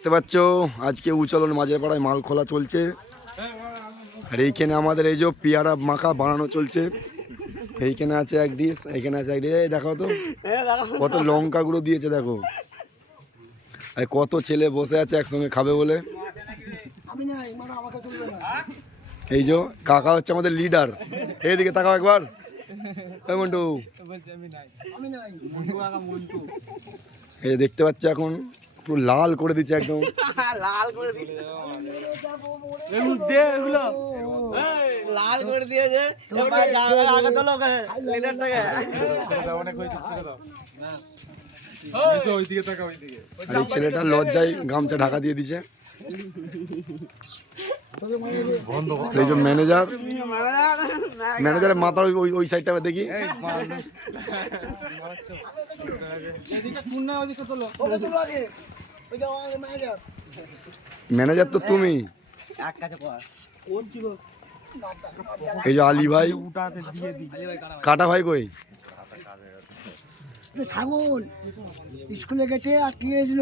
দেখতে পাচ্ছ, আজকে উচলন মাঝের পাড়ায় মাল খোলা চলছে। আর এইখানে আমাদের এই যে পেয়ারা মাখা বানানো চলছে। এইখানে আছে এক ডিশ এইখানে আছে এক এই দেখো তো, কত লঙ্কা গুঁড়ো দিয়েছে দেখো। আর কত ছেলে বসে আছে একসঙ্গে খাবে বলে। এই যে, কাকা হচ্ছে আমাদের লিডার এইদিকে তাকাও একবার। এই দেখতে পাচ্ছ এখন পুরো লাল করে দিচ্ছে একদম। লাল করে দিয়েছে। এবার জায়গা আগে তো লোক আর এই ছেলেটা লজ্জায় গামছা ঢাকা দিয়ে দিছে এই যে ম্যানেজার ম্যানেজারের মাথার ওই- ওই ওই সাইডটা দেখি। ম্যানেজার তো তুমি। এক কাছে পড় এই যে আলী ভাই। কাটা ভাই কই? ছাগল স্কুলে গেছে আর কি হয়েছিল